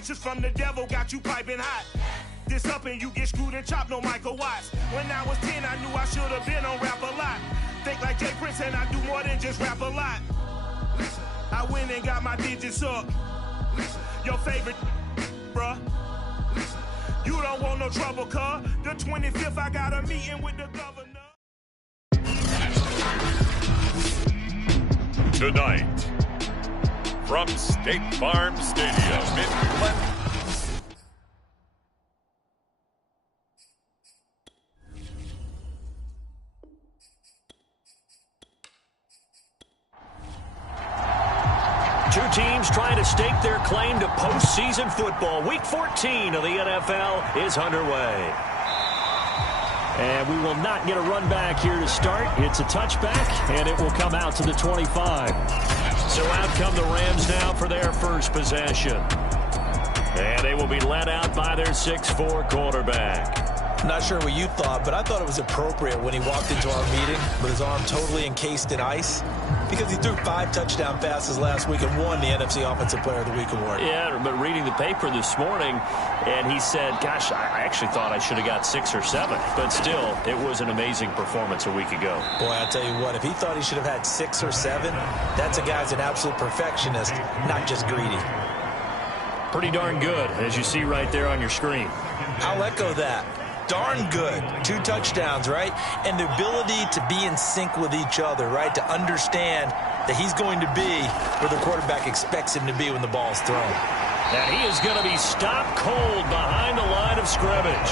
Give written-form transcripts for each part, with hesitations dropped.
catches from the devil got you piping hot. This up and you get screwed and chopped, no Michael Watts. When I was 10, I knew I should have been on rap a lot. Think like Jay Prince and I do more than just rap a lot. I went and got my digits up. Your favorite, bruh. You don't want no trouble, cuz. The 25th, I got a meeting with the governor. Tonight, from State Farm Stadium in Clinton. Two teams trying to stake their claim to postseason football. Week 14 of the NFL is underway. And we will not get a run back here to start. It's a touchback, and it will come out to the 25. So out come the Rams now for their first possession. And they will be led out by their 6'4" quarterback. I'm not sure what you thought, but I thought it was appropriate when he walked into our meeting with his arm totally encased in ice, because he threw 5 touchdown passes last week and won the NFC Offensive Player of the Week award. Yeah, but reading the paper this morning, and he said, gosh, I actually thought I should have got 6 or 7. But still, it was an amazing performance a week ago. Boy, I'll tell you what, if he thought he should have had 6 or 7, that's a guy's an absolute perfectionist, not just greedy. Pretty darn good, as you see right there on your screen. I'll echo that. Darn good. 2 touchdowns, right? And the ability to be in sync with each other, right? To understand that he's going to be where the quarterback expects him to be when the ball's thrown. And he is going to be stopped cold behind the line of scrimmage.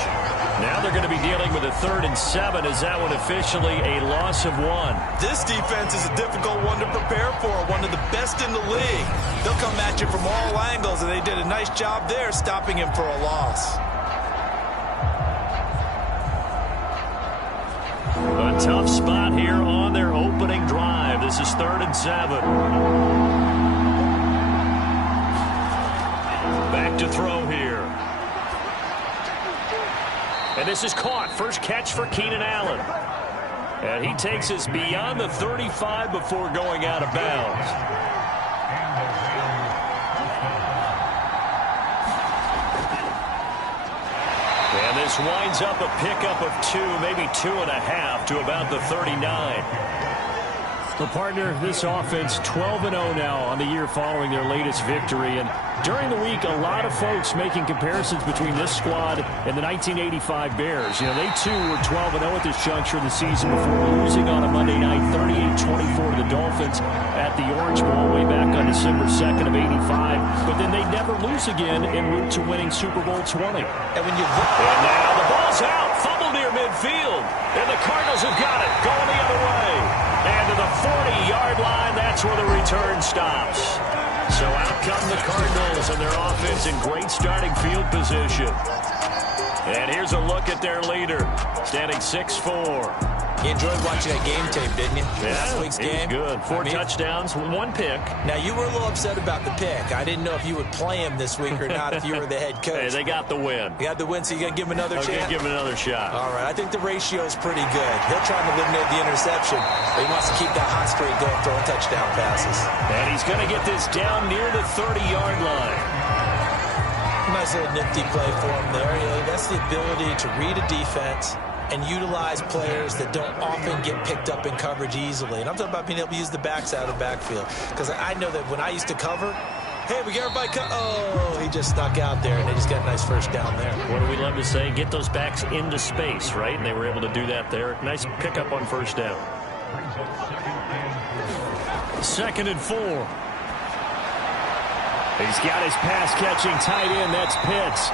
Now they're going to be dealing with a 3rd and 7. Is that one officially a loss of 1? This defense is a difficult one to prepare for, one of the best in the league. They'll come at you from all angles, and they did a nice job there stopping him for a loss. A tough spot here on their opening drive. This is 3rd and 7. Back to throw here. And this is caught. First catch for Keenan Allen. And he takes us beyond the 35 before going out of bounds. And this winds up a pickup of 2, maybe 2.5 to about the 39. The partner, this offense 12-0 now on the year following their latest victory. And during the week, a lot of folks making comparisons between this squad and the 1985 Bears. You know, they too were 12-0 at this juncture of the season before losing on a Monday night 38-24 to the Dolphins at the Orange Bowl way back on December 2nd of 85. But then they never lose again en route to winning Super Bowl 20. And when you look, and now the ball's out, fumbled near midfield, and the Cardinals have got it, going the other way. And to the 40-yard line, that's where the return stops. So out come the Cardinals and their offense in great starting field position. And here's a look at their leader, standing 6'4". You enjoyed watching that game tape, didn't you? Yeah, last week's game. Good. 4 touchdowns, 1 pick. Now, you were a little upset about the pick. I didn't know if you would play him this week or not if you were the head coach. Hey, they got the win. You got the win, so you got to give him another chance? Give him another shot. All right, I think the ratio is pretty good. He'll try to eliminate the interception, but he wants to keep that hot streak going, throwing touchdown passes. And he's going to get this down near the 30-yard line. Nice little nifty play for him there. You know, that's the ability to read a defense and utilize players that don't often get picked up in coverage easily. And I'm talking about being able to use the backs out of the backfield. Because I know that when I used to cover, hey, we got everybody oh, he just snuck out there, and they just got a nice first down there. What do we love to say? Get those backs into space, right? And they were able to do that there. Nice pickup on first down. 2nd and 4. He's got his pass-catching tight end. That's Pitts.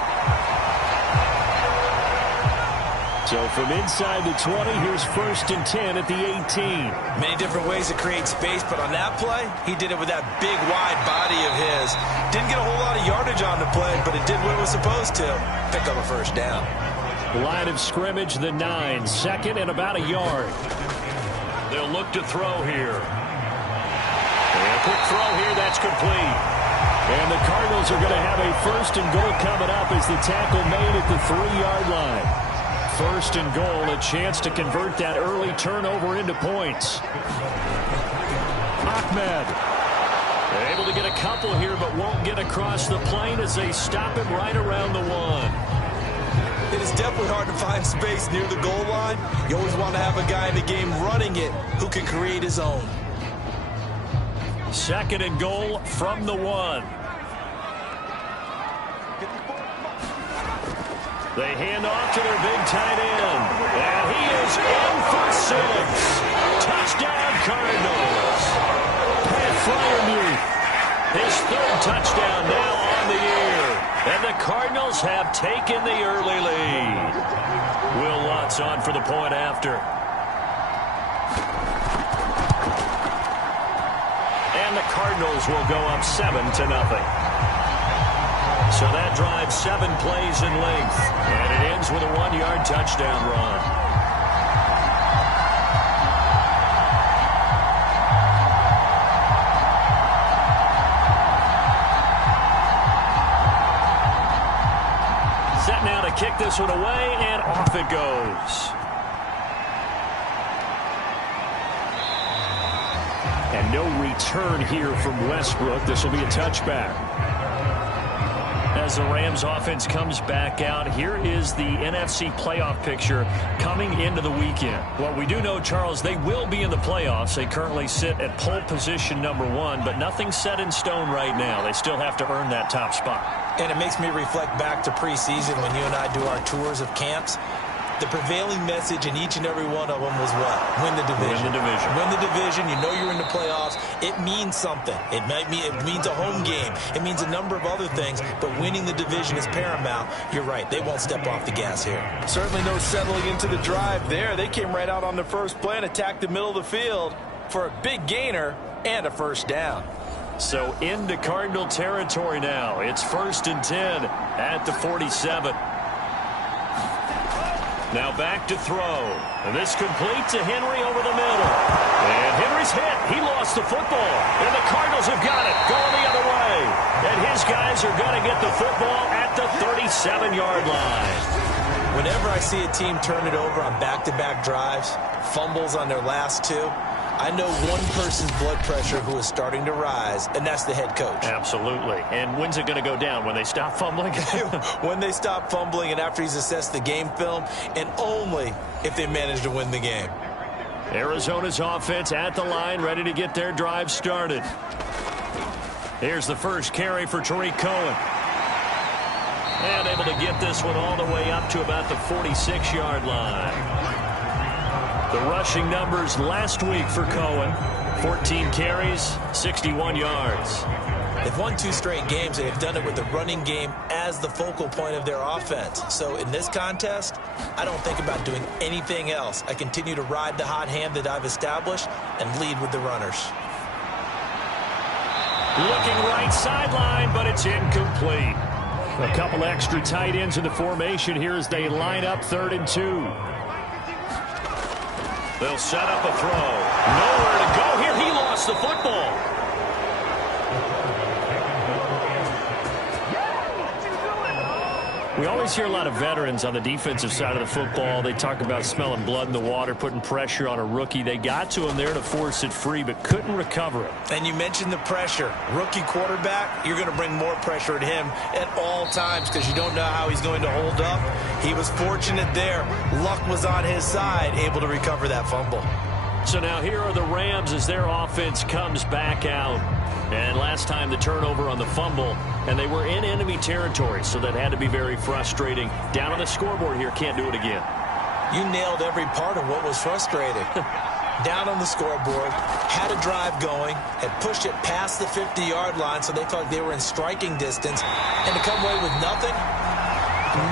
So from inside the 20, here's 1st and 10 at the 18. Many different ways to create space, but on that play, he did it with that big, wide body of his. Didn't get a whole lot of yardage on the play, but it did what it was supposed to. Pick up a first down. Line of scrimmage, the 9. 2nd and about a yard. They'll look to throw here. And a quick throw here, that's complete. And the Cardinals are going to have a 1st and goal coming up as the tackle made at the 3-yard line. 1st and goal, a chance to convert that early turnover into points. Ahmed. They're able to get a couple here, but won't get across the plane as they stop him right around the 1. It is definitely hard to find space near the goal line. You always want to have a guy in the game running it who can create his own. 2nd and goal from the 1. They hand off to their big tight end. And he is in for 6. Touchdown, Cardinals. Pat Freiermuth, his 3rd touchdown now on the year. And the Cardinals have taken the early lead. Will Lutz on for the point after. And the Cardinals will go up 7-0. So that drives 7 plays in length. And it ends with a 1-yard touchdown run. Set now to kick this one away, and off it goes. And no return here from Westbrook. This will be a touchback. As the Rams offense comes back out, here is the NFC playoff picture coming into the weekend. Well, we do know, Charles, they will be in the playoffs. They currently sit at pole position number 1, but nothing's set in stone right now. They still have to earn that top spot. And it makes me reflect back to preseason when you and I do our tours of camps. The prevailing message in each and every one of them was what? Win the division. Win the division. Win the division. You know you're in the playoffs. It means something. It means a home game. It means a number of other things, but winning the division is paramount. You're right. They won't step off the gas here. Certainly no settling into the drive there. They came right out on the first play and attacked the middle of the field for a big gainer and a first down. So into Cardinal territory now. It's 1st and 10 at the 47. Now back to throw. And this complete to Henry over the middle. And Henry's hit. He lost the football. And the Cardinals have got it. Going the other way. And his guys are going to get the football at the 37-yard line. Whenever I see a team turn it over on back-to-back drives, fumbles on their last 2, I know one person's blood pressure who is starting to rise, and that's the head coach. Absolutely. And when's it going to go down? When they stop fumbling? When they stop fumbling and after he's assessed the game film, and only if they manage to win the game. Arizona's offense at the line, ready to get their drive started. Here's the first carry for Tariq Cohen. And able to get this one all the way up to about the 46-yard line. The rushing numbers last week for Cohen, 14 carries, 61 yards. They've won 2 straight games. They've done it with the running game as the focal point of their offense. So in this contest, I don't think about doing anything else. I continue to ride the hot hand that I've established and lead with the runners. Looking right sideline, but it's incomplete. A couple extra tight ends in the formation here as they line up 3rd and 2. They'll set up a throw. Nowhere to go here. He lost the football. We always hear a lot of veterans on the defensive side of the football. They talk about smelling blood in the water, putting pressure on a rookie. They got to him there to force it free, but couldn't recover it. And you mentioned the pressure. Rookie quarterback, you're going to bring more pressure at him at all times because you don't know how he's going to hold up. He was fortunate there. Luck was on his side, able to recover that fumble. So now here are the Rams as their offense comes back out. And last time the turnover on the fumble, and they were in enemy territory, so that had to be very frustrating. Down on the scoreboard here, can't do it again. You nailed every part of what was frustrating. Down on the scoreboard, had a drive going, had pushed it past the 50-yard line, so they thought they were in striking distance, and to come away with nothing,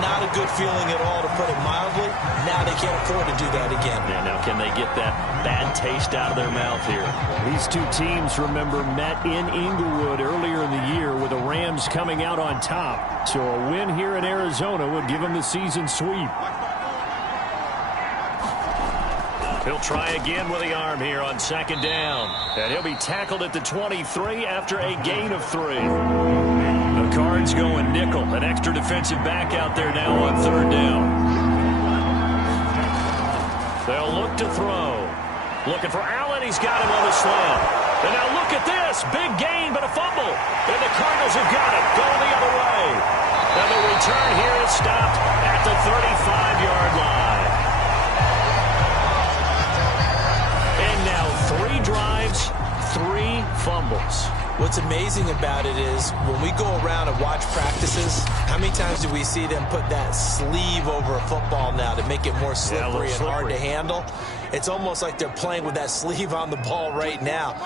not a good feeling at all, to put it mildly. Now they can't afford to do that again. Yeah, now can they get that bad taste out of their mouth here? These two teams, remember, met in Inglewood earlier in the year with the Rams coming out on top. So a win here in Arizona would give them the season sweep. He'll try again with the arm here on 2nd down. And he'll be tackled at the 23 after a gain of 3. The Cards going nickel. An extra defensive back out there now on 3rd down. They'll look to throw. Looking for Allen. He's got him on the slant. And now look at this. Big gain, but a fumble. And the Cardinals have got it. Going the other way. And the return here is stopped at the 35-yard line. And now 3 drives, 3 fumbles. What's amazing about it is when we go around and watch practices, how many times do we see them put that sleeve over a football now to make it more slippery and hard to handle? It's almost like they're playing with that sleeve on the ball right now.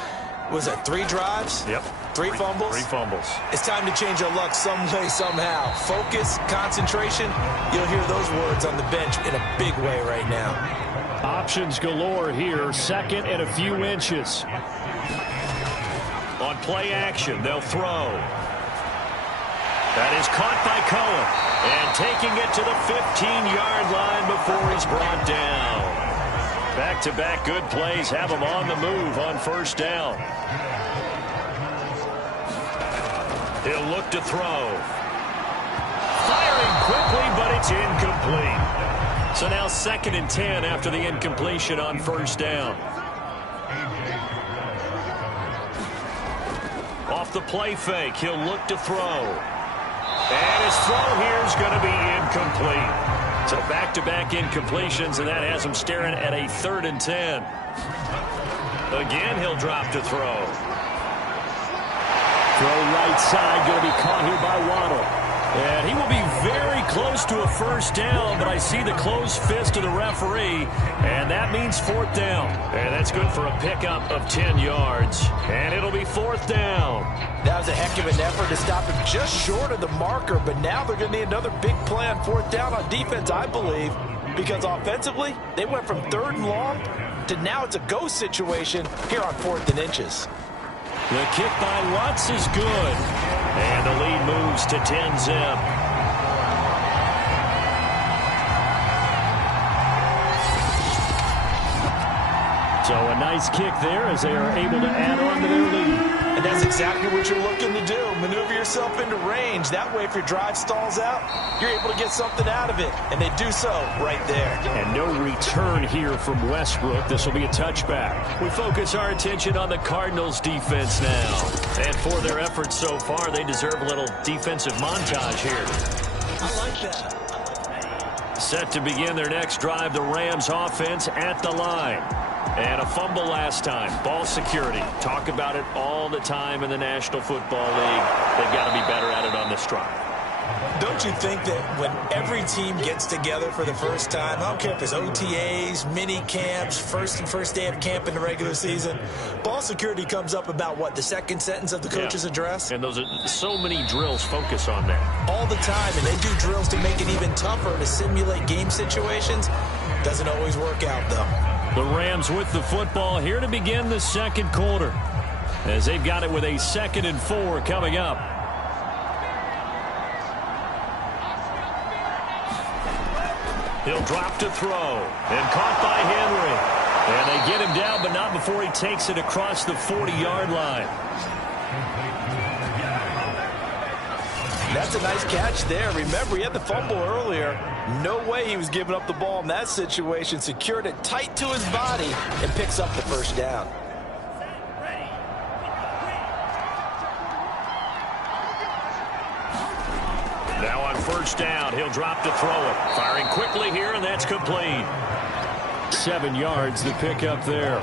Was it 3 drives? Yep. 3 fumbles? 3 fumbles. It's time to change our luck some way, somehow. Focus, concentration, you'll hear those words on the bench in a big way right now. Options galore here. Second and a few inches. On play action, they'll throw. That is caught by Cohen. And taking it to the 15-yard line before he's brought down. Back-to-back good plays have him on the move on first down. He'll look to throw. Firing quickly, but it's incomplete. So now 2nd and 10 after the incompletion on first down. Off the play fake, he'll look to throw. And his throw here is going to be incomplete. So back-to-back incompletions, and that has him staring at a 3rd and 10. Again, he'll drop to throw. Throw right side, going to be caught here by Waddle. And he will be very close to a first down, but I see the closed fist of the referee, and that means 4th down. And that's good for a pickup of 10 yards. And it'll be 4th down. That was a heck of an effort to stop him just short of the marker, but now they're going to need another big play on 4th down on defense, I believe, because offensively, they went from 3rd and long to now it's a go situation here on 4th and inches. The kick by Lutz is good. And the lead moves to 10-zip. So a nice kick there as they are able to add on to their lead. And that's exactly what you're looking to do. Maneuver yourself into range. That way, if your drive stalls out, you're able to get something out of it. And they do so right there. And no return here from Westbrook. This will be a touchback. We focus our attention on the Cardinals defense now. And for their efforts so far, they deserve a little defensive montage here. I like that. Set to begin their next drive, the Rams offense at the line. And a fumble last time. Ball security. Talk about it all the time in the National Football League. They've got to be better at it on this drive. Don't you think that when every team gets together for the first time, I don't care if it's OTAs, mini camps, first day of camp in the regular season, ball security comes up about, what, the 2nd sentence of the coach's address? And those are so many drills focus on that. All the time, and they do drills to make it even tougher to simulate game situations. Doesn't always work out, though. The Rams with the football here to begin the 2nd quarter, as they've got it with a 2nd and 4 coming up. He'll drop to throw, and caught by Henry. And they get him down, but not before he takes it across the 40-yard line. That's a nice catch there. Remember, he had the fumble earlier. No way he was giving up the ball in that situation. Secured it tight to his body and picks up the first down. Now on first down, he'll drop to throw it. Firing quickly here, and that's complete. 7 yards, the pickup there.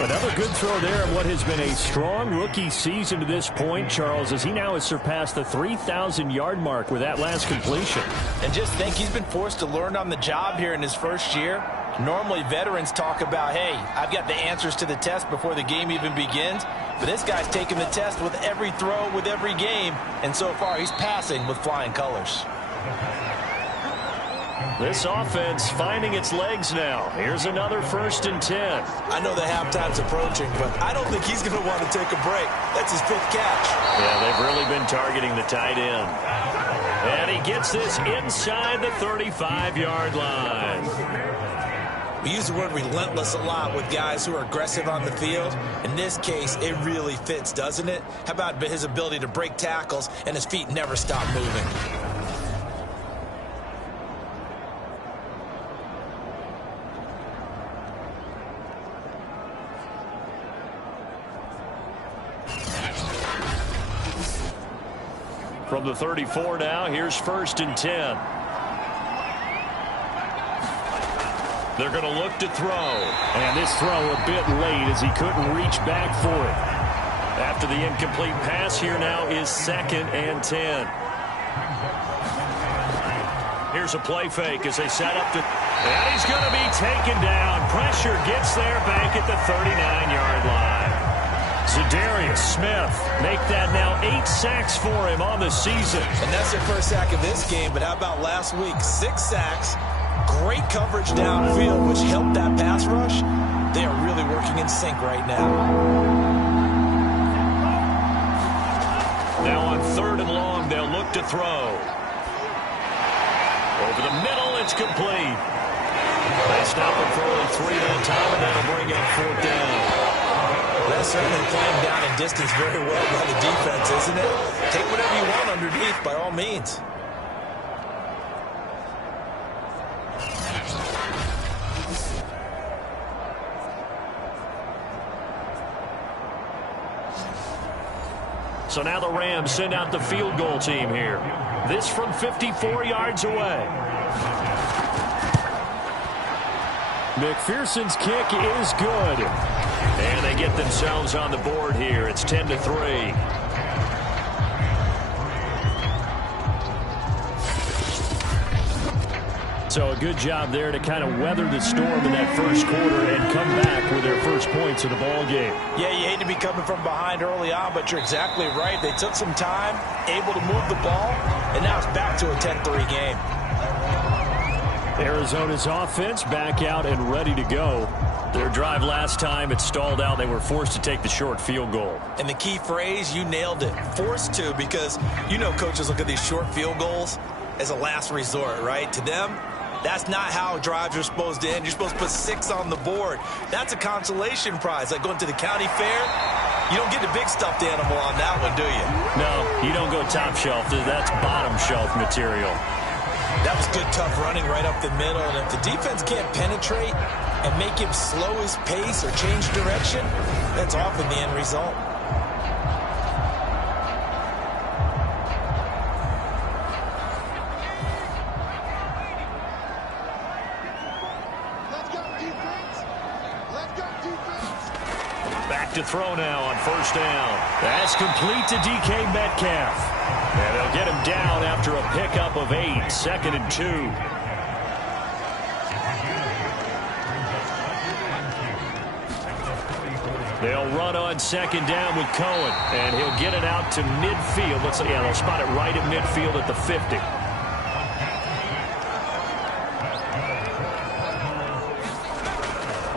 Another good throw there in what has been a strong rookie season to this point, Charles, as he now has surpassed the 3,000-yard mark with that last completion. And just think, he's been forced to learn on the job here in his first year. Normally, veterans talk about, hey, I've got the answers to the test before the game even begins. But this guy's taking the test with every throw, with every game. And so far, he's passing with flying colors. This offense finding its legs now. Here's another 1st and 10. I know the halftime's approaching, but I don't think he's going to want to take a break. That's his 5th catch. Yeah, they've really been targeting the tight end. And he gets this inside the 35-yard line. We use the word relentless a lot with guys who are aggressive on the field. In this case, it really fits, doesn't it? How about his ability to break tackles and his feet never stop moving? From the 34 now, here's 1st and 10. They're going to look to throw. And this throw a bit late as he couldn't reach back for it. After the incomplete pass, here now is 2nd and 10. Here's a play fake as they set up to... And he's going to be taken down. Pressure gets there back at the 39-yard line. Za'Darius Smith make that now 8 sacks for him on the season. And that's their first sack of this game, but how about last week? 6 sacks, great coverage downfield, which helped that pass rush. They are really working in sync right now. Now on 3rd and long, they'll look to throw. Over the middle, it's complete. They stop him for only 3 that time, and that'll bring up 4th down. That's certainly playing down in distance very well by the defense, isn't it? Take whatever you want underneath, by all means. So now the Rams send out the field goal team here. This from 54 yards away. McPherson's kick is good. And they get themselves on the board here. It's 10-3. So a good job there to kind of weather the storm in that first quarter and come back with their first points of the ball game. Yeah, you hate to be coming from behind early on, but you're exactly right. They took some time, able to move the ball, and now it's back to a 10-3 game. Arizona's offense back out and ready to go. Their drive last time, it stalled out. They were forced to take the short field goal. And the key phrase, you nailed it, forced to, because you know coaches look at these short field goals as a last resort, right? To them, that's not how drives are supposed to end. You're supposed to put 6 on the board. That's a consolation prize. Like going to the county fair, you don't get the big stuffed animal on that one, do you? No, you don't go top shelf. That's bottom shelf material. That was good, tough running right up the middle. And if the defense can't penetrate and make him slow his pace or change direction, that's often the end result. Back to throw now on 1st down. That's complete to DK Metcalf. And they'll get him down after a pickup of 8. 2nd and 2. They'll run on 2nd down with Cohen. And he'll get it out to midfield. Looks like, yeah, they'll spot it right at midfield at the 50.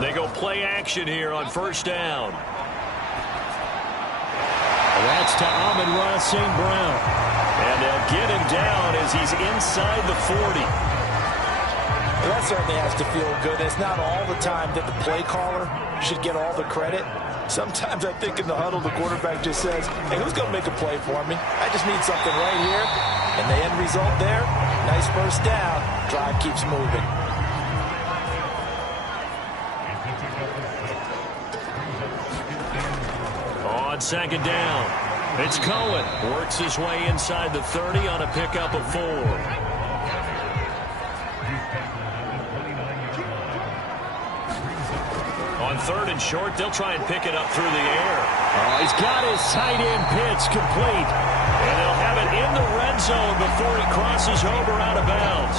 They go play action here on 1st down. That's to Amon-Ra St. Brown. And they'll get him down as he's inside the 40. Well, that certainly has to feel good. It's not all the time that the play caller should get all the credit. Sometimes I think in the huddle, the quarterback just says, hey, who's going to make a play for me? I just need something right here. And the end result there, nice 1st down. Drive keeps moving. On 2nd down, it's Cohen. Works his way inside the 30 on a pickup of 4. On 3rd and short, they'll try and pick it up through the air. Oh, he's got his tight end pitch complete. And they'll have it in the red zone before he crosses over out of bounds.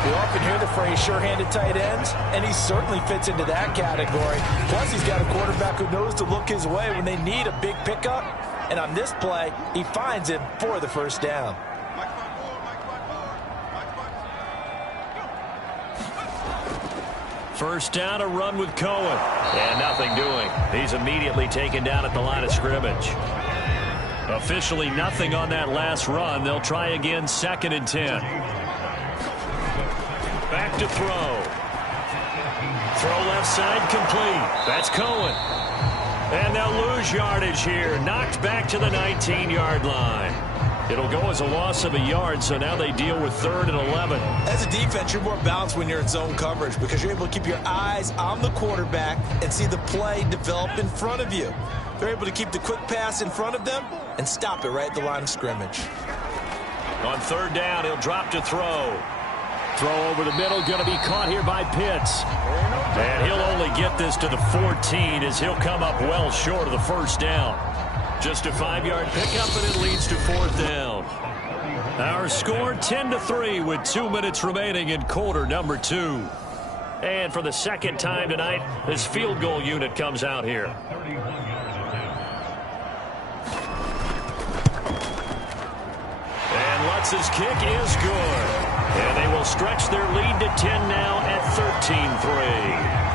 You often hear the phrase sure-handed tight ends, and he certainly fits into that category. Plus, he's got a quarterback who knows to look his way when they need a big pickup. And on this play, he finds him for the 1st down. First down, a run with Cohen. And nothing doing. He's immediately taken down at the line of scrimmage. Officially nothing on that last run. They'll try again, 2nd and 10. Back to throw. Throw left side complete. That's Cohen. And they'll lose yardage here. Knocked back to the 19-yard line. It'll go as a loss of a yard, so now they deal with 3rd and 11. As a defense, you're more balanced when you're in zone coverage because you're able to keep your eyes on the quarterback and see the play develop in front of you. They're able to keep the quick pass in front of them and stop it right at the line of scrimmage. On third down, he'll drop to throw. Throw over the middle, going to be caught here by Pitts. And he'll only get this to the 14 as he'll come up well short of the first down. Just a 5-yard pickup, and it leads to fourth down. Our score 10-3 with 2 minutes remaining in quarter number 2. And for the second time tonight, this field goal unit comes out here. And Lutz's kick is good. And they will stretch their lead to 10 now at 13-3.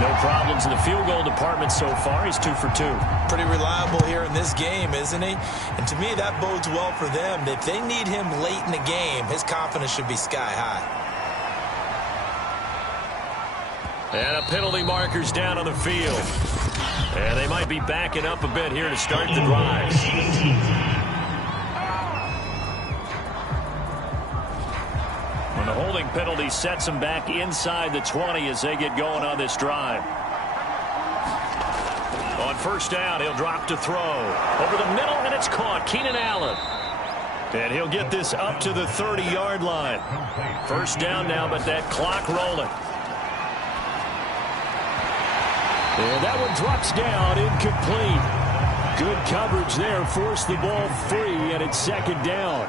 No problems in the field goal department so far. He's 2 for 2. Pretty reliable here in this game, isn't he? And to me, that bodes well for them. If they need him late in the game, his confidence should be sky high. And a penalty marker's down on the field. And they might be backing up a bit here to start the drive. And the holding penalty sets them back inside the 20 as they get going on this drive. On first down, he'll drop to throw. Over the middle, and it's caught. Keenan Allen. And he'll get this up to the 30-yard line. First down now, but that clock rolling. And that one drops down, incomplete. Good coverage there, forced the ball free, and it's second down.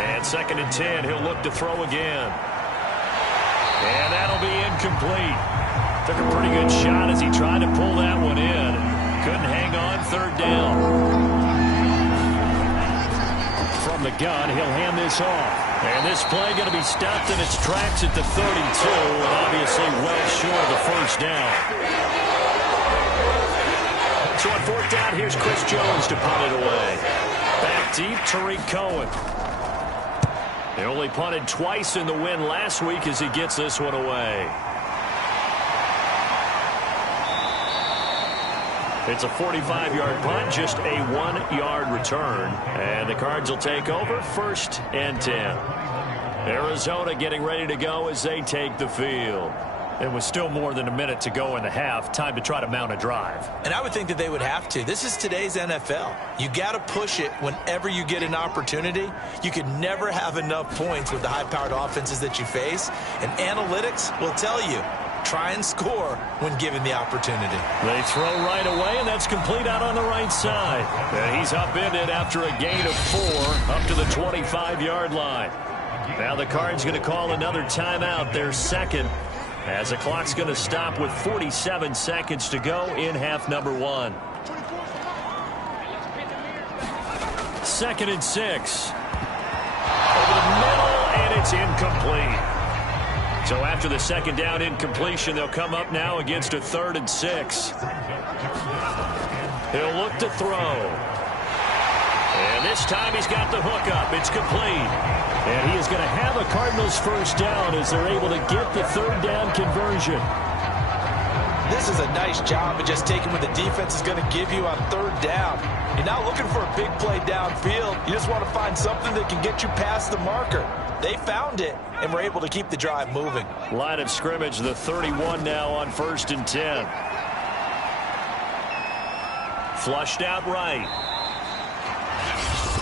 And second and 10, he'll look to throw again. And that'll be incomplete. Took a pretty good shot as he tried to pull that one in. Couldn't hang on, third down. From the gun, he'll hand this off. And this play going to be stopped in its tracks at the 32, and obviously well short of the first down. So on fourth down, here's Chris Jones to punt it away. Back deep, Tariq Cohen. They only punted twice in the win last week as he gets this one away. It's a 45-yard punt, just a 1-yard return. And the Cards will take over, first and 10. Arizona getting ready to go as they take the field. It was still more than a minute to go in the half. Time to try to mount a drive. And I would think that they would have to. This is today's NFL. You got to push it whenever you get an opportunity. You could never have enough points with the high-powered offenses that you face. And analytics will tell you, try and score when given the opportunity. They throw right away, and that's complete out on the right side. And he's upended after a gain of 4 up to the 25-yard line. Now the Cards going to call another timeout, their second, as the clock's going to stop with 47 seconds to go in half number 1. Second and 6. Over the middle, and it's incomplete. So after the second down incompletion, they'll come up now against a 3rd and 6. He'll look to throw. And this time he's got the hook up. It's complete. And he is going to have a Cardinals first down as they're able to get the 3rd down conversion. This is a nice job of just taking what the defense is going to give you on 3rd down. You're not looking for a big play downfield. You just want to find something that can get you past the marker. They found it and were able to keep the drive moving. Line of scrimmage, the 31 now on 1st and 10. Flushed out right.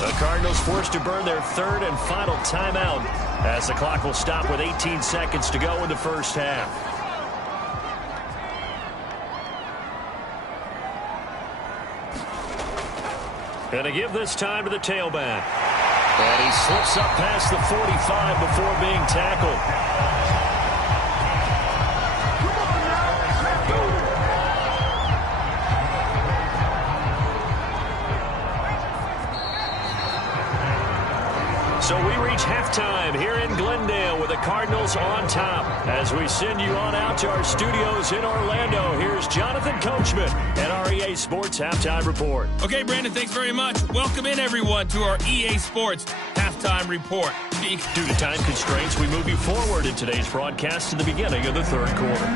The Cardinals forced to burn their 3rd and final timeout as the clock will stop with 18 seconds to go in the first half. And to give this time to the tailback. And he slips up past the 45 before being tackled. So we reach halftime here in Glendale with the Cardinals on top. As we send you on out to our studios in Orlando, here's Jonathan Coachman and our EA Sports Halftime Report. Okay, Brandon, thanks very much. Welcome in, everyone, to our EA Sports Halftime Report. Due to time constraints, we move you forward in today's broadcast to the beginning of the 3rd quarter.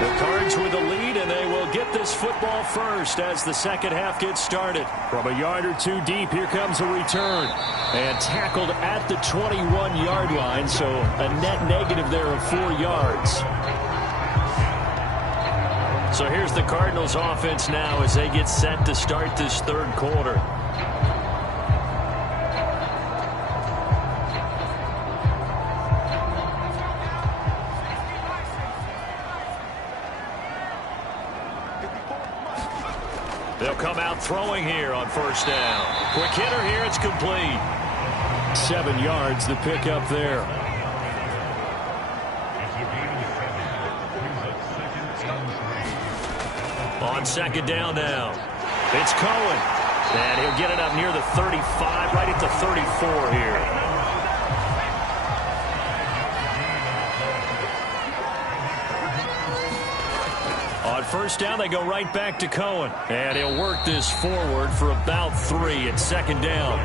The Cards with the lead, and they will get this football first as the second half gets started. From a yard or two deep, here comes a return. And tackled at the 21-yard line, so a net negative there of 4 yards. So here's the Cardinals offense now as they get set to start this third quarter. They'll come out throwing here on first down. Quick hitter here, it's complete. 7 yards, the pickup there. On second down now. It's Cohen. And he'll get it up near the 35, right at the 34 here. On first down, they go right back to Cohen. And he'll work this forward for about 3 at second down.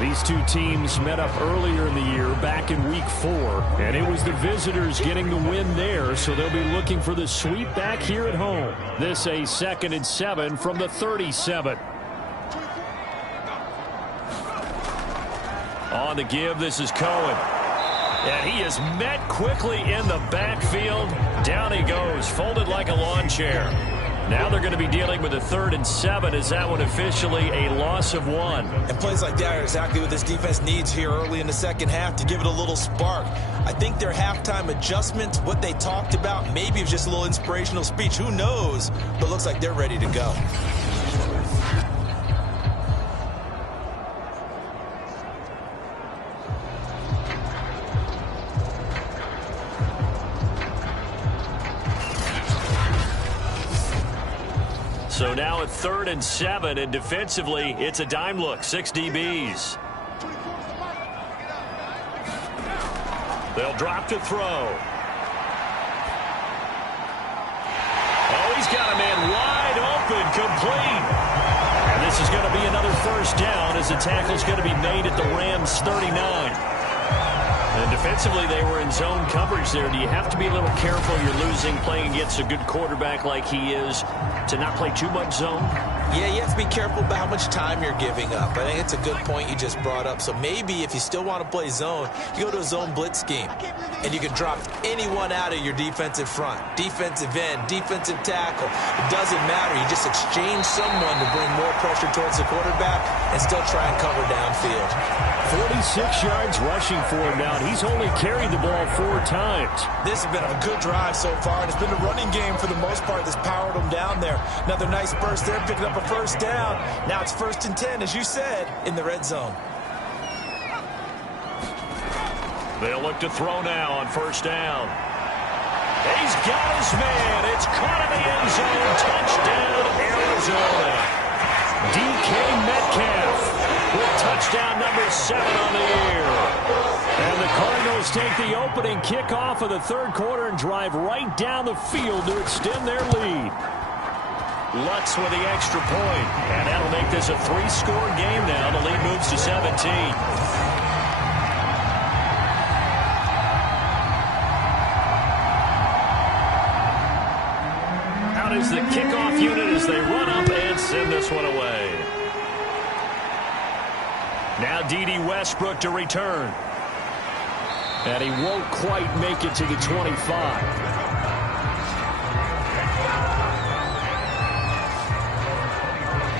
These two teams met up earlier in the year, back in week 4. And it was the visitors getting the win there, so they'll be looking for the sweep back here at home. This a 2nd and 7 from the 37. On the give, this is Cohen. And he is met quickly in the backfield. Down he goes, folded like a lawn chair. Now they're going to be dealing with a 3rd and 7. Is that one officially a loss of 1? And plays like that are exactly what this defense needs here early in the second half to give it a little spark. I think their halftime adjustments, what they talked about, maybe it was just a little inspirational speech. Who knows? But it looks like they're ready to go. So now at 3rd and 7, and defensively, it's a dime look, 6 DBs. They'll drop to throw. Oh, he's got a man wide open, complete. And this is going to be another first down as the tackle's going to be made at the Rams' 39. And defensively, they were in zone coverage there. Do you have to be a little careful? You're losing, playing against a good quarterback like he is, to not play too much zone? Yeah, you have to be careful about how much time you're giving up. I think it's a good point you just brought up. So maybe if you still want to play zone, you go to a zone blitz scheme. And you can drop anyone out of your defensive front. Defensive end, defensive tackle. It doesn't matter. You just exchange someone to bring more pressure towards the quarterback and still try and cover downfield. 46 yards rushing for him now. He's only carried the ball 4 times. This has been a good drive so far, and it's been a running game for the most part that's powered them down there. Another nice burst there, picking up a first down. Now it's 1st and 10, as you said, in the red zone. They'll look to throw now on first down. He's got his man. It's caught in the end zone. Touchdown, Arizona. DK Metcalf with touchdown number 7 on the year. And the Cardinals take the opening kickoff of the third quarter and drive right down the field to extend their lead. Lutz with the extra point. And that'll make this a 3-score game now. The lead moves to 17. Is the kickoff unit as they run up and send this one away. Now D.D. Westbrook to return. And he won't quite make it to the 25.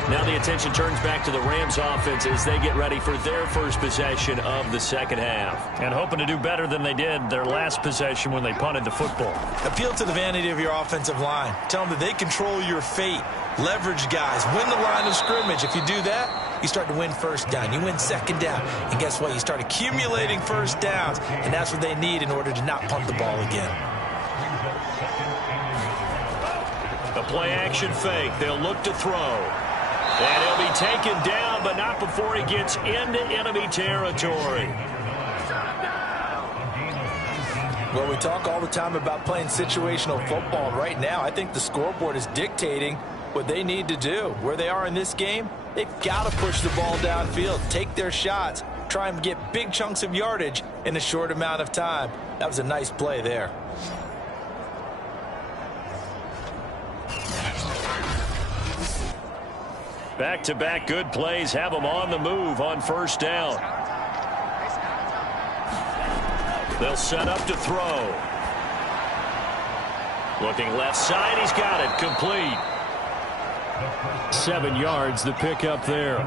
Now the attention turns back to the Rams offense as they get ready for their first possession of the second half. And hoping to do better than they did their last possession when they punted the football. Appeal to the vanity of your offensive line. Tell them that they control your fate. Leverage guys. Win the line of scrimmage. If you do that, you start to win first down. You win second down. And guess what? You start accumulating first downs. And that's what they need in order to not punt the ball again. The play action fake. They'll look to throw. And he'll be taken down, but not before he gets into enemy territory. Well, we talk all the time about playing situational football. Right now, I think the scoreboard is dictating what they need to do. Where they are in this game, they've got to push the ball downfield, take their shots, try and get big chunks of yardage in a short amount of time. That was a nice play there. Back-to-back good plays have him on the move on first down. They'll set up to throw. Looking left side, he's got it, complete. 7 yards, the pickup there.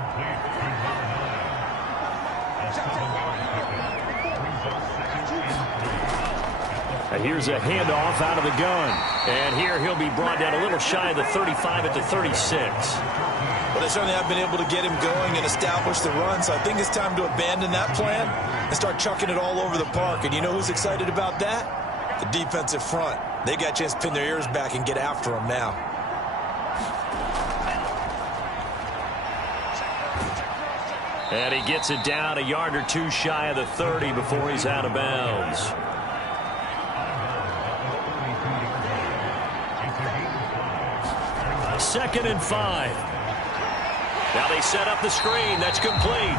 And here's a handoff out of the gun. And here he'll be brought down a little shy of the 35 at the 36. Well, they certainly have been able to get him going and establish the run, so I think it's time to abandon that plan and start chucking it all over the park. And you know who's excited about that? The defensive front. They got a chance to pin their ears back and get after him now. And he gets it down a yard or two shy of the 30 before he's out of bounds. Second and 5. Now they set up the screen. That's complete.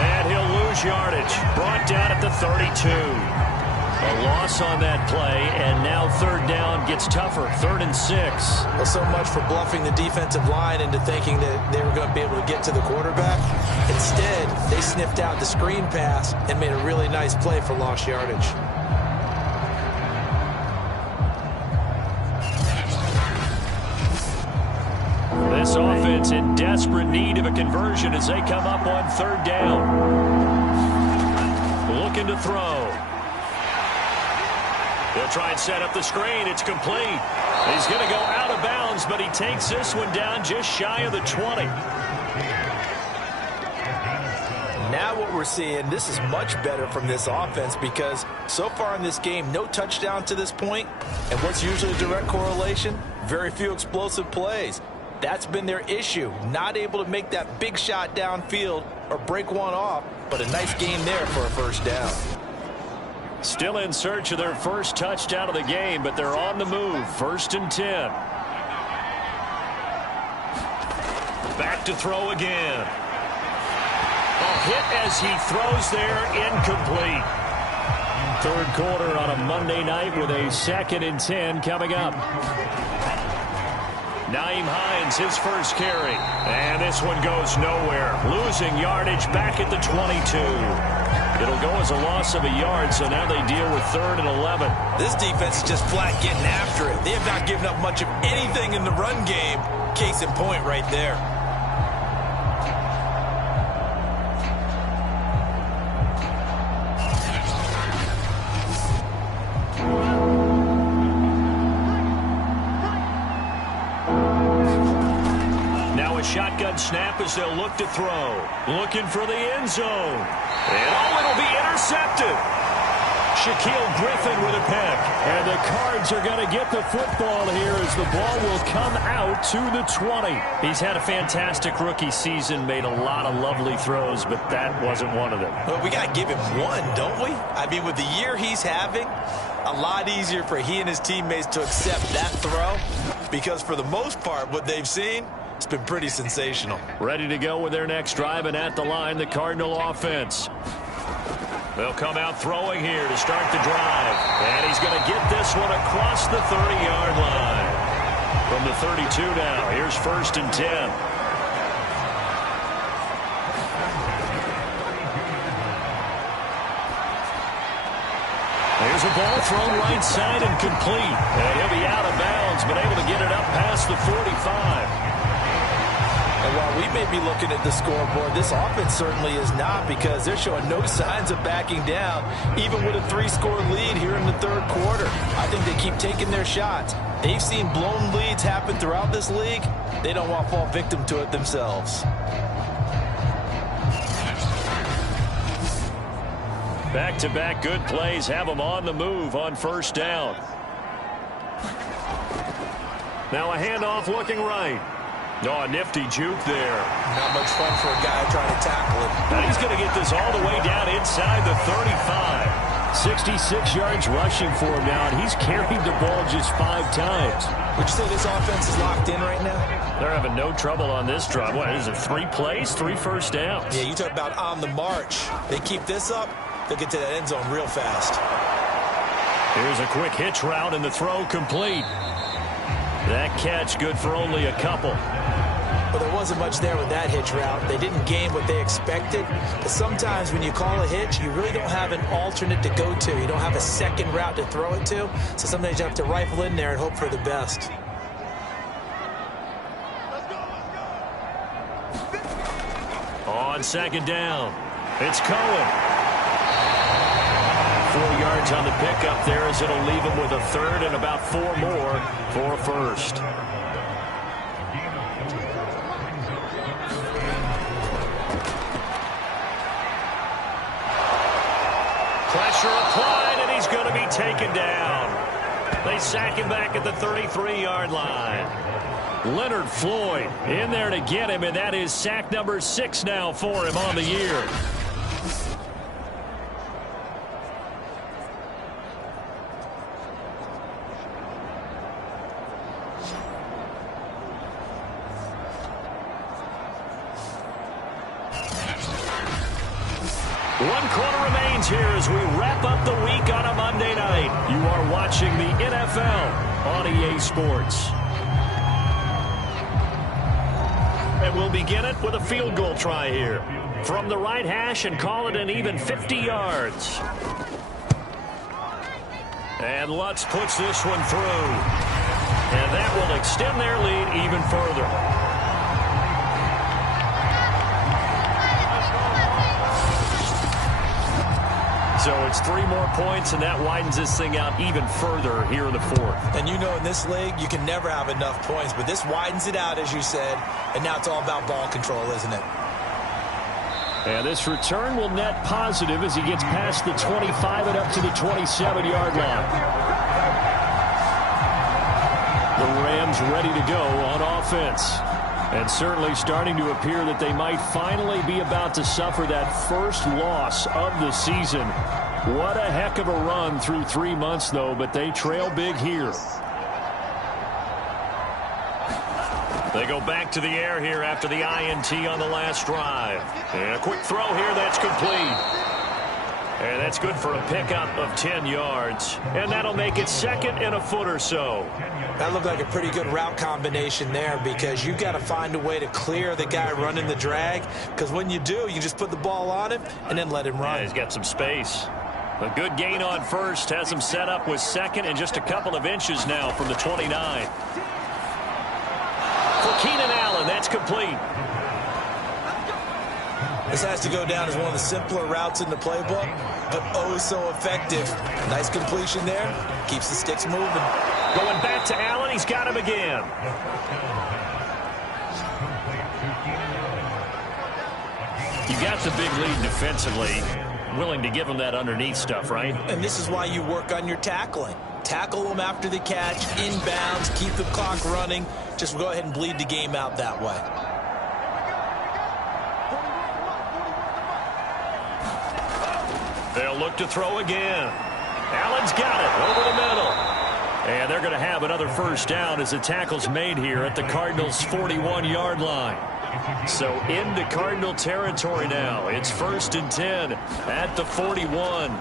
And he'll lose yardage. Brought down at the 32. A loss on that play, and now third down gets tougher. 3rd and 6. Well, so much for bluffing the defensive line into thinking that they were going to be able to get to the quarterback. Instead, they sniffed out the screen pass and made a really nice play for lost yardage. This offense in desperate need of a conversion as they come up on third down. Looking to throw. They'll try and set up the screen. It's complete. He's going to go out of bounds, but he takes this one down just shy of the 20. Now what we're seeing, this is much better from this offense because so far in this game, no touchdown to this point. And what's usually a direct correlation? Very few explosive plays. That's been their issue. Not able to make that big shot downfield or break one off, but a nice game there for a first down. Still in search of their first touchdown of the game, but they're on the move. 1st and 10. Back to throw again. A hit as he throws there, incomplete. Third quarter on a Monday night with a 2nd and 10 coming up. Naeem Hines, his first carry. And this one goes nowhere. Losing yardage back at the 22. It'll go as a loss of a yard, so now they deal with 3rd and 11. This defense is just flat getting after it. They have not given up much of anything in the run game. Case in point right there. Shotgun snap as they'll look to throw. Looking for the end zone. And it'll be intercepted. Shaquille Griffin with a pick. And the Cards are going to get the football here as the ball will come out to the 20. He's had a fantastic rookie season, made a lot of lovely throws, but that wasn't one of them. Well, we got to give him one, don't we? I mean, with the year he's having, a lot easier for he and his teammates to accept that throw because for the most part, what they've seen, it's been pretty sensational. Ready to go with their next drive, and at the line, the Cardinal offense. They'll come out throwing here to start the drive. And he's going to get this one across the 30-yard line. From the 32 now, here's 1st and 10. Here's a ball thrown right side and complete. And he'll be out of bounds, but able to get it up past the 45. And while we may be looking at the scoreboard, this offense certainly is not because they're showing no signs of backing down, even with a 3-score lead here in the third quarter. I think they keep taking their shots. They've seen blown leads happen throughout this league. They don't want to fall victim to it themselves. Back-to-back good plays have them on the move on first down. Now a handoff looking right. Oh, a nifty juke there. Not much fun for a guy trying to tackle it. And he's going to get this all the way down inside the 35. 66 yards rushing for him now, and he's carried the ball just 5 times. Would you say this offense is locked in right now? They're having no trouble on this drive. What is it, 3 plays, 3 first downs? Yeah, you talk about on the march. They keep this up, they'll get to that end zone real fast. Here's a quick hitch route, and the throw complete. That catch good for only a couple. Well, there wasn't much there with that hitch route. They didn't gain what they expected. But sometimes when you call a hitch, you really don't have an alternate to go to. You don't have a second route to throw it to. So sometimes you have to rifle in there and hope for the best. On second down, it's Cohen. 4 yards on the pickup there as it'll leave him with a third and about 4 more for a first. Pressure applied, and he's going to be taken down. They sack him back at the 33-yard line. Leonard Floyd in there to get him, and that is sack number 6 now for him on the year. One quarter remains here as we wrap up the week on a Monday night. You are watching the NFL on EA Sports. And we'll begin it with a field goal try here. From the right hash and call it an even 50 yards. And Lutz puts this one through. And that will extend their lead even further. So it's 3 more points, and that widens this thing out even further here in the 4th. And you know in this league, you can never have enough points, but this widens it out, as you said, and now it's all about ball control, isn't it? And this return will net positive as he gets past the 25 and up to the 27-yard line. The Rams ready to go on offense. And certainly starting to appear that they might finally be about to suffer that first loss of the season. What a heck of a run through 3 months, though, but they trail big here. They go back to the air here after the INT on the last drive. And a quick throw here, that's complete. And that's good for a pickup of 10 yards. And that'll make it 2nd and a foot or so. That looked like a pretty good route combination there because you've got to find a way to clear the guy running the drag. Because when you do, you just put the ball on him and then let him run. Yeah, he's got some space. A good gain on first has him set up with 2nd and just a couple of inches now from the 29. For Keenan Allen, that's complete. This has to go down as one of the simpler routes in the playbook, but oh so effective. Nice completion there. Keeps the sticks moving. Going back to Allen. He's got him again. You got the big lead defensively. Willing to give him that underneath stuff, right? And this is why you work on your tackling. Tackle them after the catch, inbounds, keep the clock running. Just go ahead and bleed the game out that way. They'll look to throw again. Allen's got it over the middle. And they're going to have another first down as the tackle's made here at the Cardinals' 41-yard line. So into Cardinal territory now. It's 1st and 10 at the 41. And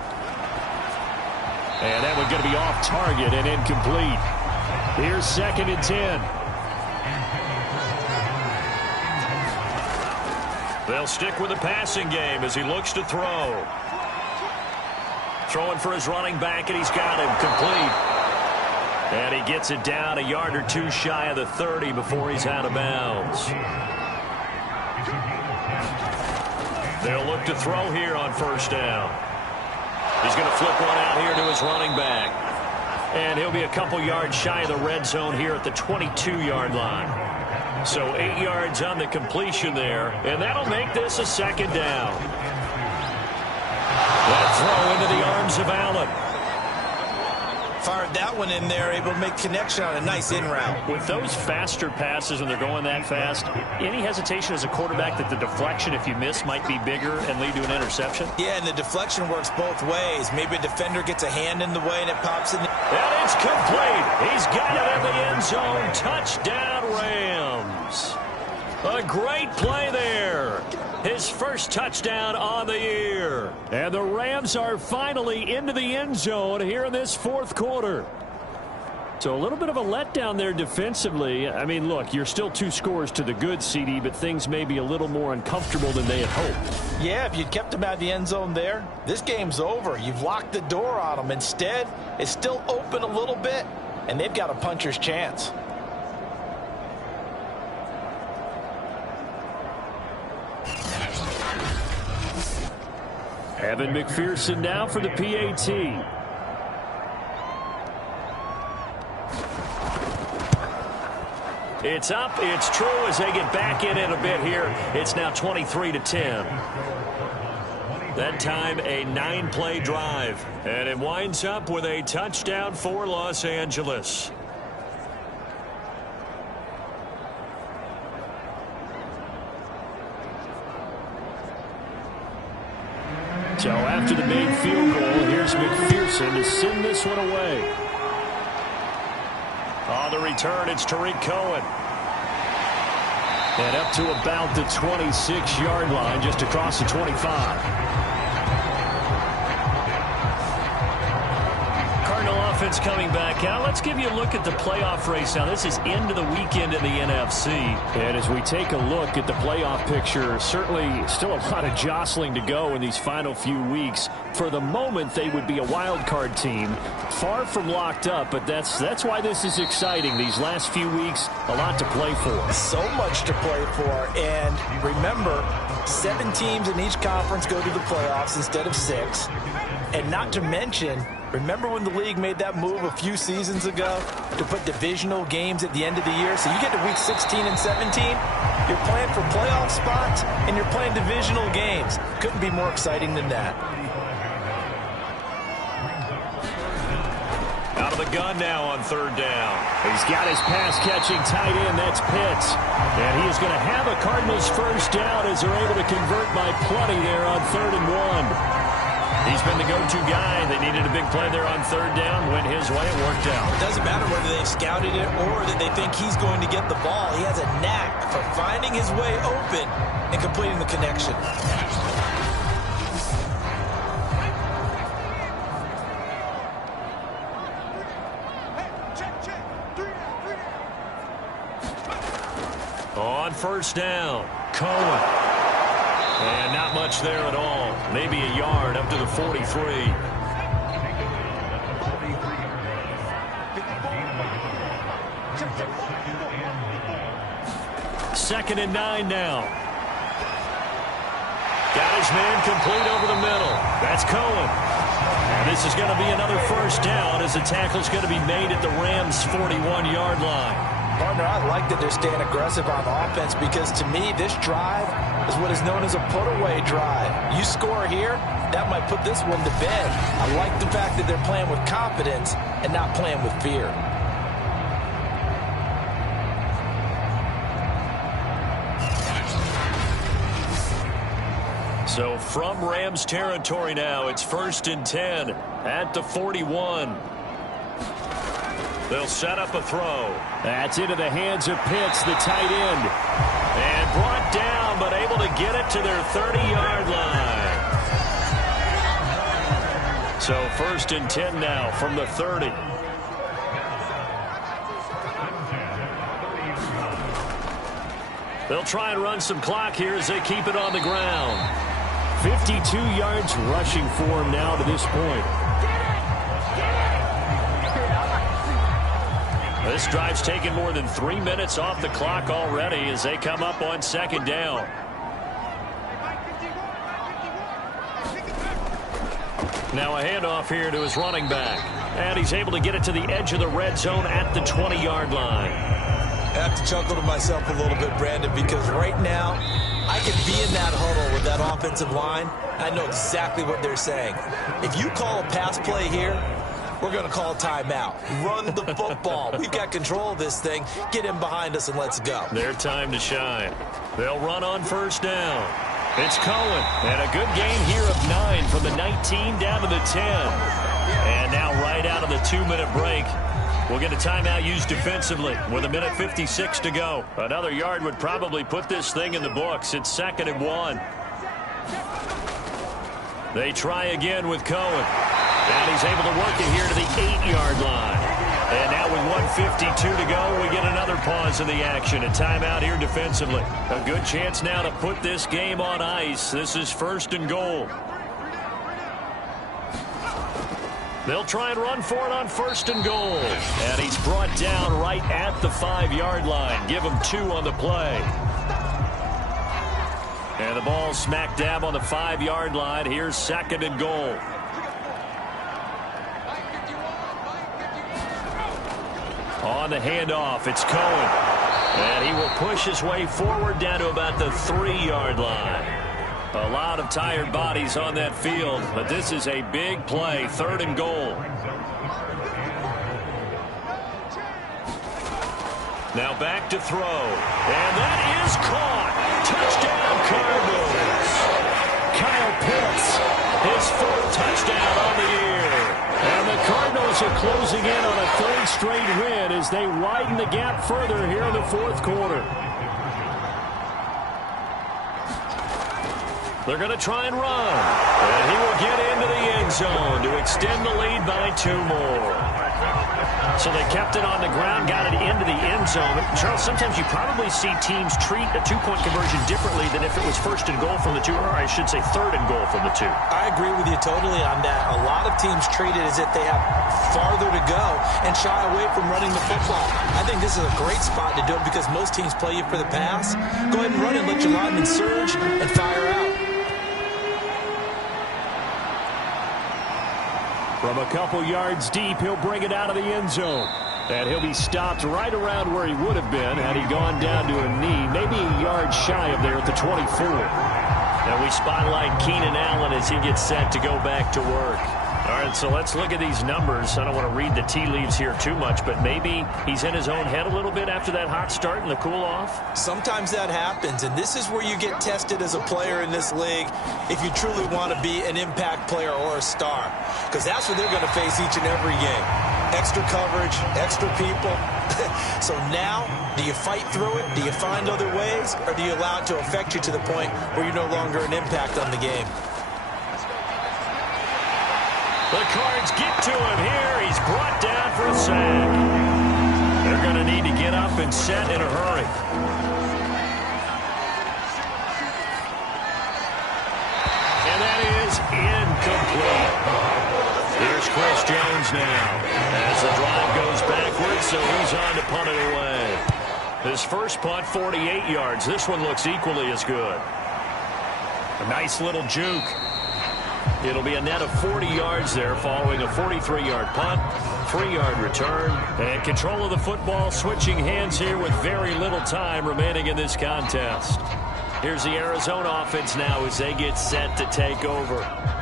that one's going to be off target and incomplete. Here's 2nd and 10. They'll stick with the passing game as he looks to throw. Throwing for his running back, and he's got him complete. And he gets it down a yard or 2 shy of the 30 before he's out of bounds. They'll look to throw here on 1st down. He's going to flip one out here to his running back. And he'll be a couple yards shy of the red zone here at the 22-yard line. So 8 yards on the completion there, and that'll make this a 2nd down. That throw into the arms of Allen. Fired that one in there, able to make connection on a nice in route. With those faster passes and they're going that fast, any hesitation as a quarterback that the deflection, if you miss, might be bigger and lead to an interception? Yeah, and the deflection works both ways. Maybe a defender gets a hand in the way and it pops in. And it's complete. He's got it in the end zone. Touchdown, Rams. A great play there. His first touchdown on the year. And the Rams are finally into the end zone here in this 4th quarter. So a little bit of a letdown there defensively. I mean, look, you're still 2 scores to the good, CD, but things may be a little more uncomfortable than they had hoped. Yeah, if you'd kept them out of the end zone there, this game's over. You've locked the door on them. Instead, it's still open a little bit, and they've got a puncher's chance. Evan McPherson now for the PAT. It's up. It's true as they get back in it a bit here. It's now 23-10. That time a 9-play drive. And it winds up with a touchdown for Los Angeles. So after the made field goal, here's McPherson to send this one away. On the return, it's Tariq Cohen. And up to about the 26-yard line, just across the 25. Offense coming back out. Let's give you a look at the playoff race now. This is into the weekend in the NFC. And as we take a look at the playoff picture, certainly still a lot of jostling to go in these final few weeks. For the moment, they would be a wild card team. Far from locked up, but that's why this is exciting. These last few weeks, a lot to play for. So much to play for. And remember, 7 teams in each conference go to the playoffs instead of 6. And not to mention, remember when the league made that move a few seasons ago to put divisional games at the end of the year? So you get to week 16 and 17, you're playing for playoff spots, and you're playing divisional games. Couldn't be more exciting than that. Out of the gun now on 3rd down. He's got his pass-catching tight end. That's Pitts. And he is going to have a Cardinals first down as they're able to convert by plenty there on 3rd and 1. He's been the go-to guy. They needed a big play there on 3rd down. Went his way. It worked out. It doesn't matter whether they scouted it or that they think he's going to get the ball. He has a knack for finding his way open and completing the connection. On 1st down, Cohen. And not much there at all. Maybe a yard up to the 43. 2nd and 9 now. Got his man complete over the middle. That's Cohen. And this is going to be another first down as the tackle's going to be made at the Rams' 41-yard line. Partner, I like that they're staying aggressive on offense because, to me, this drive is what is known as a put-away drive. You score here, that might put this one to bed. I like the fact that they're playing with confidence and not playing with fear. So from Rams territory now, it's 1st and 10 at the 41. They'll set up a throw. That's into the hands of Pitts, the tight end. And brought down, but able to get it to their 30-yard line. So 1st and 10 now from the 30. They'll try and run some clock here as they keep it on the ground. 52 yards rushing for him now to this point. This drive's taken more than 3 minutes off the clock already as they come up on 2nd down. Now a handoff here to his running back. And he's able to get it to the edge of the red zone at the 20-yard line. I have to chuckle to myself a little bit, Brandon, because right now I could be in that huddle with that offensive line. I know exactly what they're saying. If you call a pass play here, we're going to call a timeout. Run the football. We've got control of this thing. Get in behind us and let's go. Their time to shine. They'll run on 1st down. It's Cohen. And a good gain here of 9 from the 19 down to the 10. And now right out of the 2-minute break, we'll get a timeout used defensively with 1:56 to go. Another yard would probably put this thing in the books. It's 2nd and 1. They try again with Cohen. And he's able to work it here to the 8-yard line. And now with 1:52 to go, we get another pause in the action. A timeout here defensively. A good chance now to put this game on ice. This is 1st and goal. They'll try and run for it on 1st and goal. And he's brought down right at the 5-yard line. Give him 2 on the play. And the ball smack dab on the 5-yard line. Here's 2nd and goal. On the handoff, it's Cohen. And he will push his way forward down to about the 3-yard line. A lot of tired bodies on that field, but this is a big play. 3rd and goal. Now back to throw. And that is caught. Touchdown, Cardinals. Kyle Pitts, his 4th touchdown on the year. And the Cardinals are closing in on a 3rd straight win as they widen the gap further here in the 4th quarter. They're going to try and run. And he will get into the end zone to extend the lead by 2 more. So they kept it on the ground, got it into the end zone. Charles, sometimes you probably see teams treat a 2-point conversion differently than if it was 1st and goal from the 2, or I should say 3rd and goal from the 2. I agree with you totally on that. A lot of teams treat it as if they have farther to go and shy away from running the football. I think this is a great spot to do it because most teams play you for the pass. Go ahead and run it, let your linemen surge, and fire out. From a couple yards deep, he'll bring it out of the end zone. And he'll be stopped right around where he would have been had he gone down to a knee, maybe a yard shy of there at the 24. And we spotlight Keenan Allen as he gets set to go back to work. All right, so let's look at these numbers. I don't want to read the tea leaves here too much, but maybe he's in his own head a little bit after that hot start and the cool-off. Sometimes that happens, and this is where you get tested as a player in this league if you truly want to be an impact player or a star, because that's what they're going to face each and every game. Extra coverage, extra people. So now, do you fight through it? Do you find other ways? Or do you allow it to affect you to the point where you're no longer an impact on the game? The Cards get to him here. He's brought down for a sack. They're going to need to get up and set in a hurry. And that is incomplete. Here's Chris Jones now as the drive goes backwards, so he's on to punt it away. His first punt, 48 yards. This one looks equally as good. A nice little juke. It'll be a net of 40 yards there following a 43-yard punt, 3-yard return, and control of the football switching hands here with very little time remaining in this contest. Here's the Arizona offense now as they get set to take over.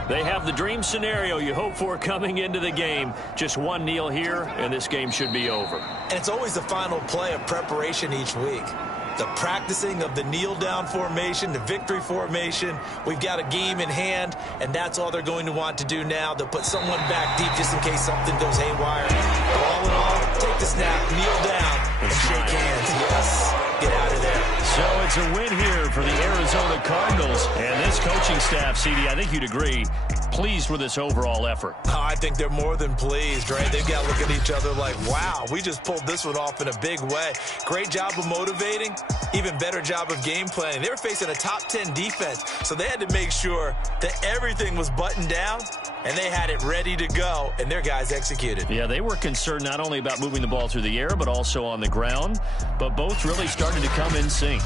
They have the dream scenario you hope for coming into the game. Just one kneel here, and this game should be over. And it's always the final play of preparation each week. The practicing of the kneel-down formation, the victory formation. We've got a game in hand, and that's all they're going to want to do now. They'll put someone back deep just in case something goes haywire. But all in all, take the snap, kneel down, and shake hands. Yes, get out of there. So it's a win here for the Arizona Cardinals. And this coaching staff, CD, I think you'd agree, pleased with this overall effort. Oh, I think they're more than pleased, right? They've got to look at each other like, wow, we just pulled this one off in a big way. Great job of motivating, even better job of game planning. They were facing a top 10 defense, so they had to make sure that everything was buttoned down, and they had it ready to go, and their guys executed. Yeah, they were concerned not only about moving the ball through the air, but also on the ground, but both really started to come in sync.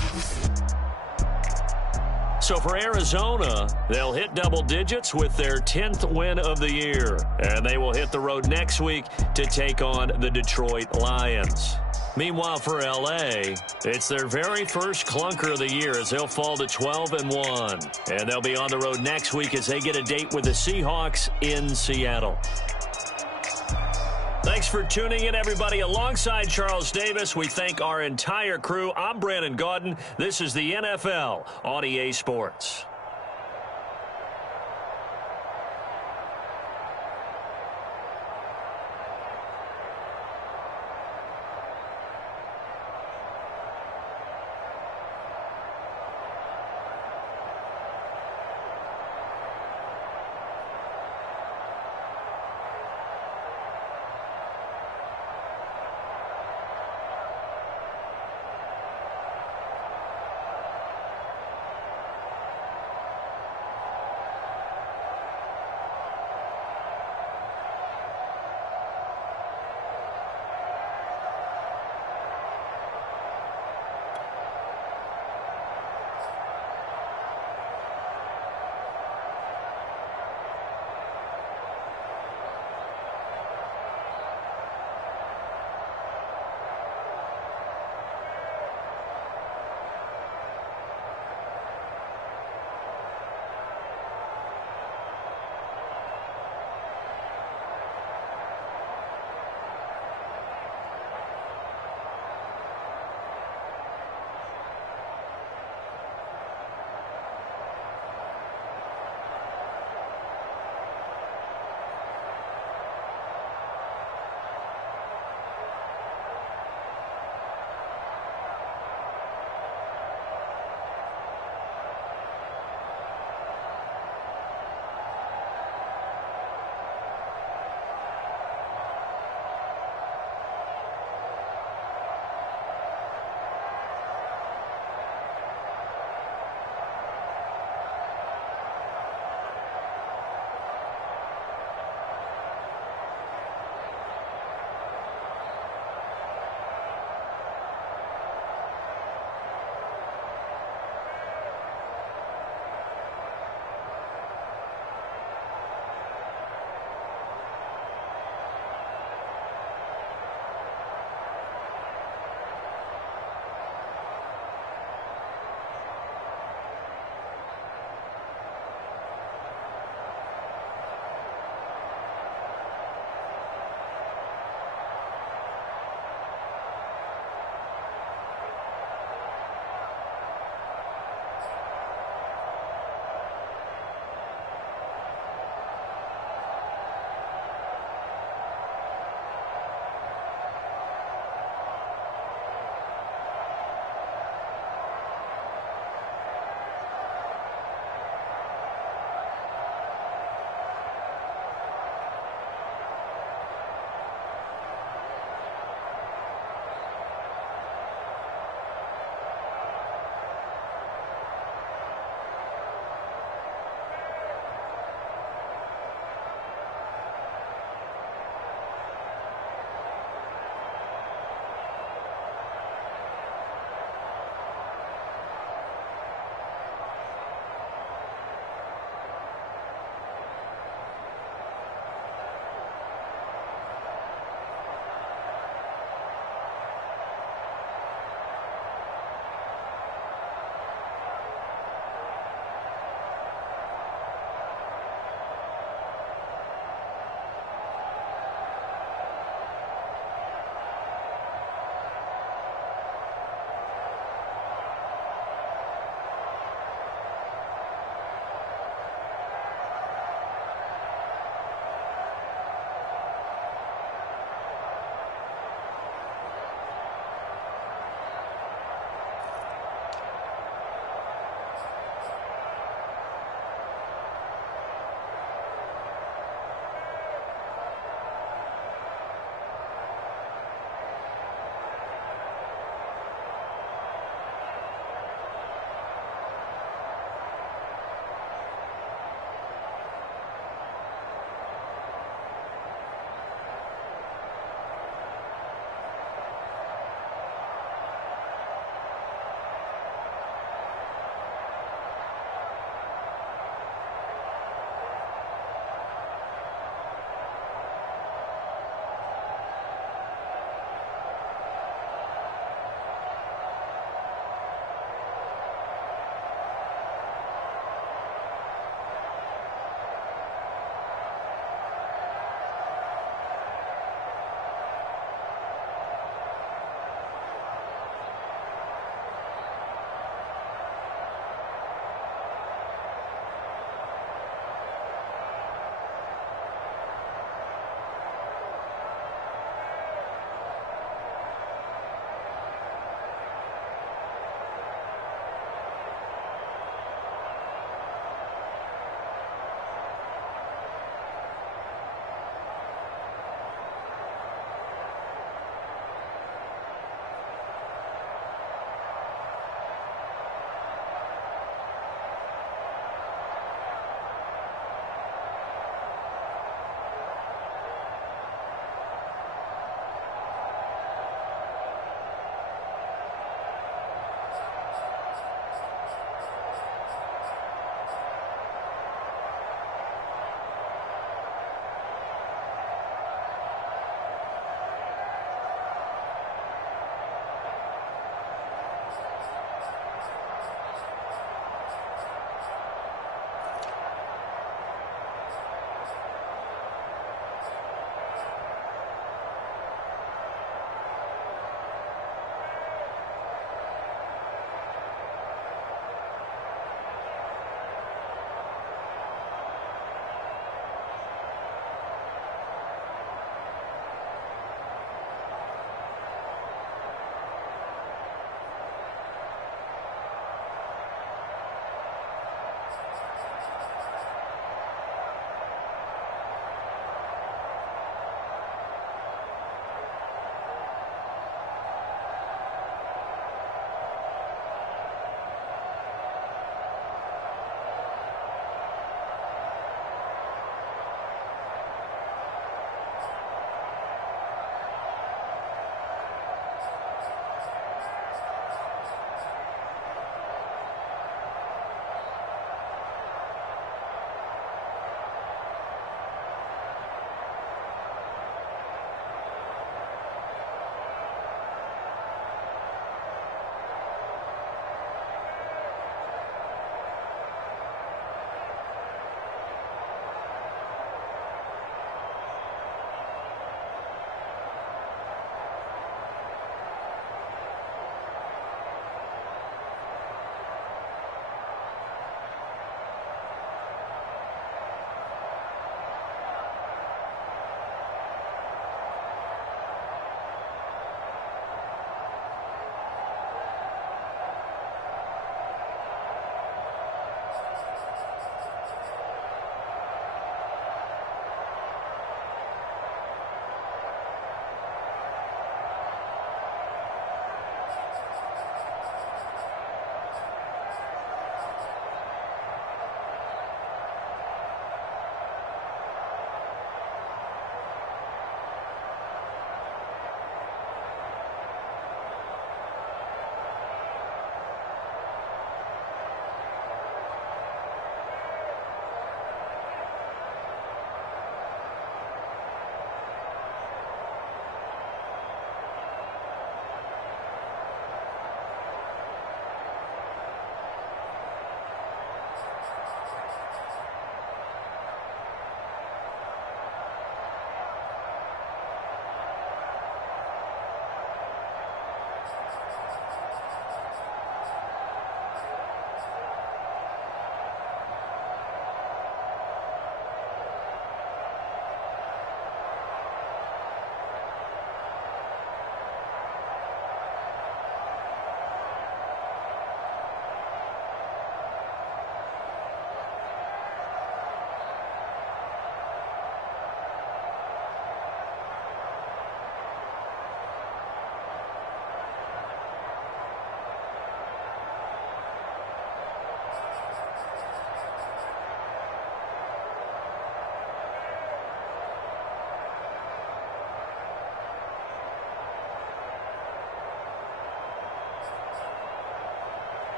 So for Arizona, they'll hit double digits with their 10th win of the year. And they will hit the road next week to take on the Detroit Lions. Meanwhile, for L.A., it's their very first clunker of the year as they'll fall to 12-1. And they'll be on the road next week as they get a date with the Seahawks in Seattle. Thanks for tuning in, everybody. Alongside Charles Davis, we thank our entire crew. I'm Brandon Gaudin. This is the NFL on EA Sports.